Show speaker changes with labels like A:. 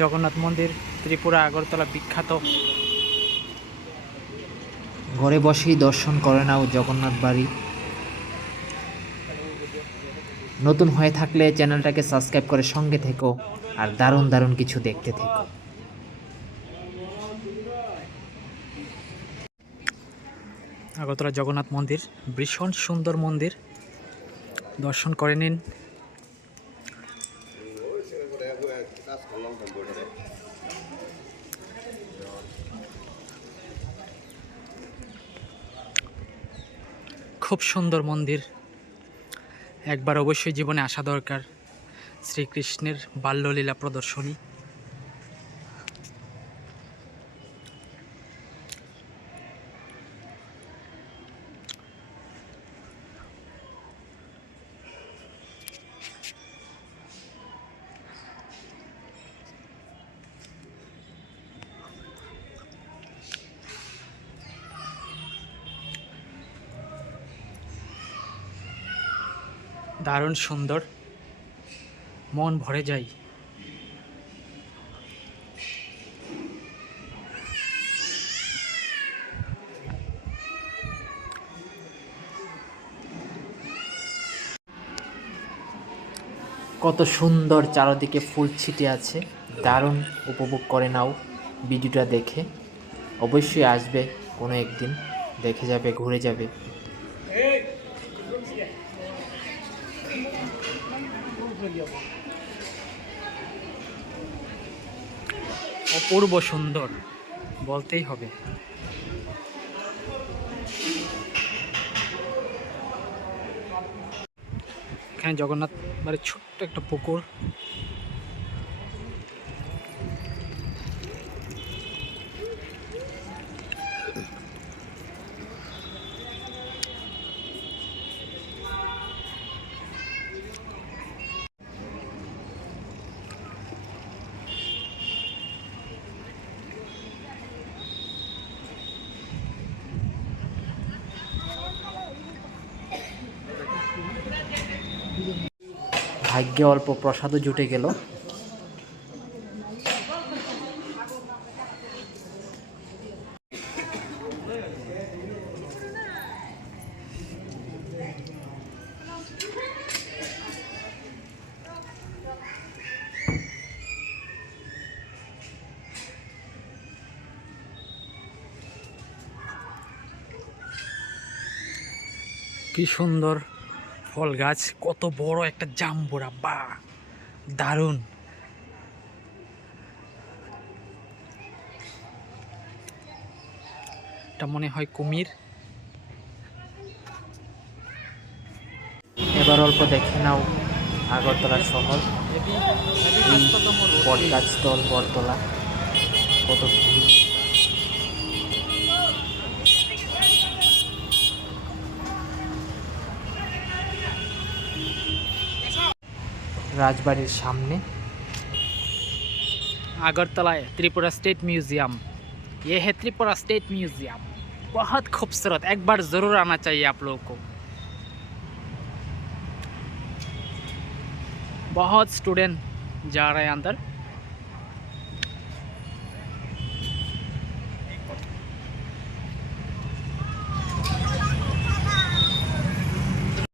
A: জগন্নাথ মন্দির, ত্রিপুরা, আগরতলা বিখ্যাত।
B: ঘরে বসেই দর্শন করে নাও জগন্নাথ বাড়ি। নতুন হয়ে থাকলে চ্যানেলটাকে সাবস্ক্রাইব করে সঙ্গে থেকো আর দারুণ দারুণ কিছু দেখতে থেকো।
A: আগরতলা জগন্নাথ মন্দির, ভীষণ সুন্দর মন্দির। দর্শন করে নিন। খুব সুন্দর মন্দির। একবার অবশ্যই জীবনে আসা দরকার। শ্রীকৃষ্ণের বাল্যলীলা প্রদর্শনী। দারুণ সুন্দর। মন ভরে যায়
B: কত সুন্দর চারদিকে ফুল ছিটে আছে। দারুণ উপভোগ করে নাও ভিডিওটা দেখে। অবশ্যই আসবে কোনো একদিন। দেখে যাবে, ঘুরে যাবে।
A: অপূর্ব সুন্দর বলতেই হবে। এখানে জগন্নাথ মানে ছোট্ট একটা পুকুর।
B: ভাগ্যে অল্প প্রসাদও জুটে গেল।
A: কি সুন্দর। ফল গাছ, কত বড় একটা জাম্বুরা বা দারুণ। এটা মনে হয় কুমির।
B: এবার অল্প দেখে নাও আগরতলা শহর। এই বটগাছতল বটতলা, কত ভিড়। রাজবাড়ির সামনে
A: अगरतला त्रिपुरा स्टेट म्यूजियम ये है त्रिपुरा स्टेट म्यूजियम बहुत खूबसूरत एक बार ज़रूर आना चाहिए आप लोगों को बहुत स्टूडेंट जा रहे हैं अंदर